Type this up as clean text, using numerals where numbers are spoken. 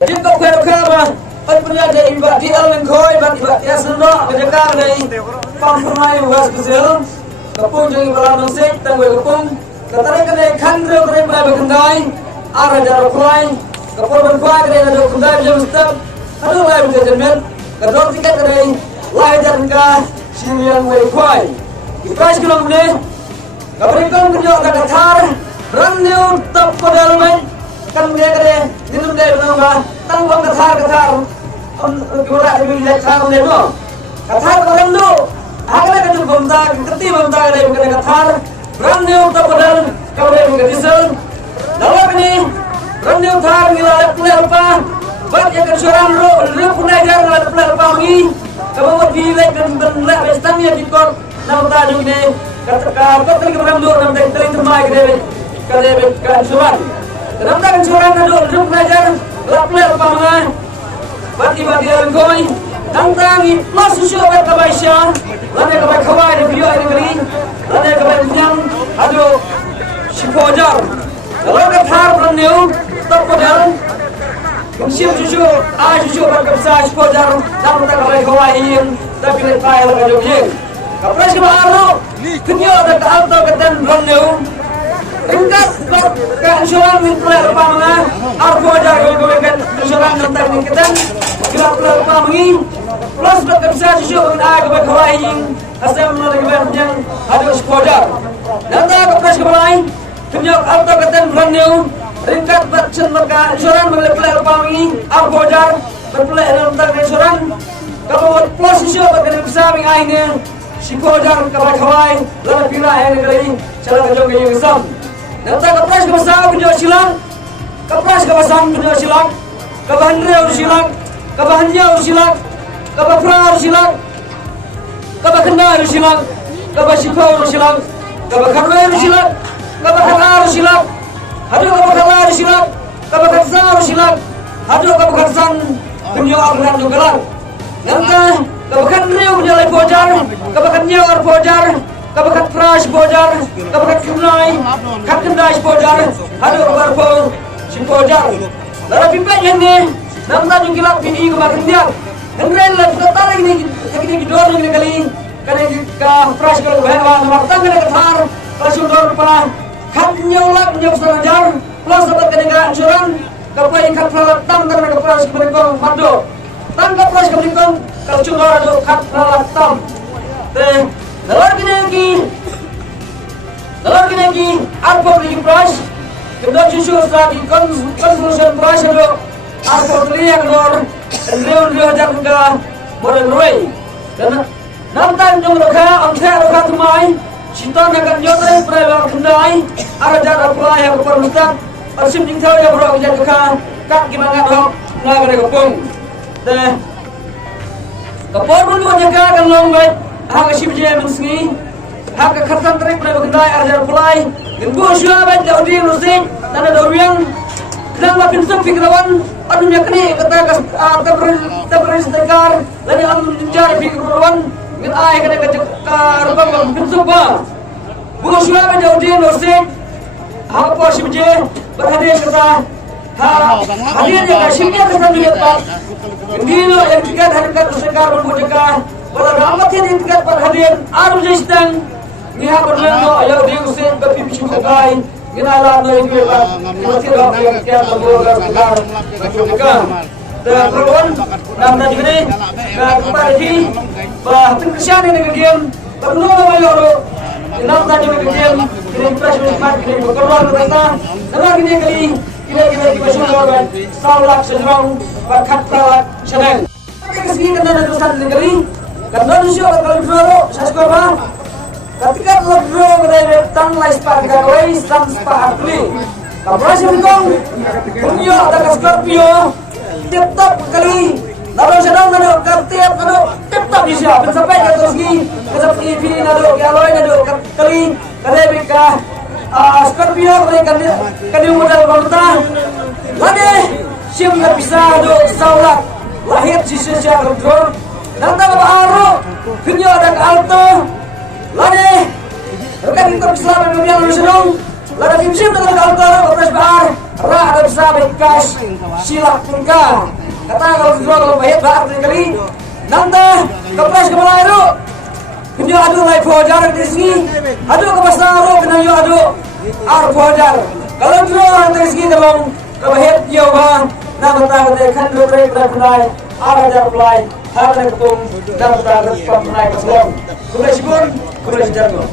Jika kau khabar, punya dari ibadah alam koi, ibadah asal kerja dari pampunai was kecil, kapung jadi balan nasi, tangguh kapung, katakan kena khandro kena berapa kendai, arah jarak kuai, kapur berkuai kena ada kendai jam setengah, aduh lagi bisa jemen, kadang tiket kena lagi jalan kah, siang kuai, kuai sekolah ni, kapurikan kerja kata thar, randiu tak pada rumah. Kan mereka minum dari mana? Tanggung kathar, kita ini kathar ni no. Kathar orang tu, agak agak tu benda, kerti benda dari bukan kathar. Randiu tak padal, kau dari bukan diesel. Dalam ini, randiu thar mila pelai apa? Bagi yang kesuran ro punai jar mila pelai apa lagi? Kau buat bila kan benda bestanya di kor, nama tajuk ni. Kau tadi keberam tu, nama tadi termai kedai kesuran. Ramai kecurangan ada duduk belajar lapar pamangan, bati orang koi, tangtangi plus susu apa kebaisya, lalu kebaik kawai di video ini kali, lalu kebaik nyam, ada sipojar, lalu kethar berniu, tak podal, musim susu apa kebisa sipojar, lalu kebaik kawai ini, tapi lepai lalu kejual, kapres kebaru, kenyo ada kealto keten berniu. Ringkat keansuran minta pamangan, argo jago gobekan ansuran nanti kita gelap pamangi, plus bekerja sesuatu dengan agak berkawai, asal melalui yang ada sekolah. Nanti kapres kembali, tunjuk alto keten berniu, ringkat bercen mereka ansuran melalui pamangi, argo jago berpelai nanti ansuran, kalau plus sesuatu dengan besar yang ini, sekolah kawai, lalu bila yang ini cara kerja yang besar. Nanti kapres kebasar punya silang, kapres kebasar punya silang, kabahandria silang, kabahannya silang, kabapra silang, kabakenda silang, kabasipau silang, kabakarwe silang, kabakar silang, aduh kabakar silang, kabakar silang, aduh kabakar punya orang juga. Nanti kabakandria punya lagi bojar, kabakannya orang bojar. Kabakat fresh bojar, kabakat kunai, kakendai bojar, ada berapa si bojar. Lalu pimpin ini, nampak juga pilih kemarin dia. Henry lalu kita lagi ni dua ni kali, kerana kita fresh kalau bahan martang kena ketar, langsung dua rupiah. Kaknya ulat punya senajar, plus dapat kena anjuran, kapai ikat pelat tam dan kapras keberikong madu. Tam kapras keberikong kalau cuma ada kat pelat tam. Dalam lagi, apa beli price? Kedua susu lagi konsumsi price itu apa beli yang luar ribu harga modal ruai. Dan nanti jom angkat tumai, cinta nak jodoh perlu kendai, ada jarak pulai yang bermustak, asyik tinggal yang berok jaga kak gimana dok, nak kena kepung. Dan kepung pun jaga kan long baik. Hak si berjaya mensini, hak kertan terik pada kendai arjar pulai. Ibu siapa baca udi musik, dan ada orang sedang makin sepi kerawan. Aduhnya kini kata terberis tekar, lalu alam mencari fikirawan. Kita ayah kena kecekar, bang makin sepi. Ibu siapa baca udi musik, apa si berjaya berhadiah kata. Hadiahnya kasihnya kesan dia tak. Gila yang tiga hadiah sekar berbujakan. Pada rahmat yang tingkat perhatian arus sistem niha berleno ayau dia usin bagi bisu kai minalah no itu lah masih dah yang kian berbuat besar juga dan perluan dan tadi ini kepada di bah pengkesian ini kegiatan perlu mayor dalam tadi kegiatan impresi smart ini berkeluar kita dalam ini kali kita masuk dalam saulak sejauh berkat perawat channel kesini kita ada dosa negeri. Karena usia kalau dulu saya sekolah, ketika dulu kita tang lais parga koi sang sepahat ni. Kalau saya bilang, punya ada Scorpio, tetap kali. Lalu sedang ada tiap kalau tetap di siapa sampai ke terus ni, seperti ini ada galoi ada kali. Kalau mereka Scorpio mereka kali modal bantah. Lagi siapa yang bisa ada saulat lahir sisi siapa dulu. Nanti baru, video ada alto, lari, rekan kita bersama dengan yang sedang, lari kimsim dengan alto, kapres bahar, rah ada besar. dapat cash silak tungka kata kalau bahaya bahar kali nanti kepres kepala itu Kena adu lai fojar di sini, adu ke pasar ro kena yo adu ar fojar. Kalau jual di sini dalam kebahet yo bang, nak tahu deh kan do rek reply, ar ajar reply, har nak tum, nak tahu reply keselong. Kuda sibun, kuda jargo.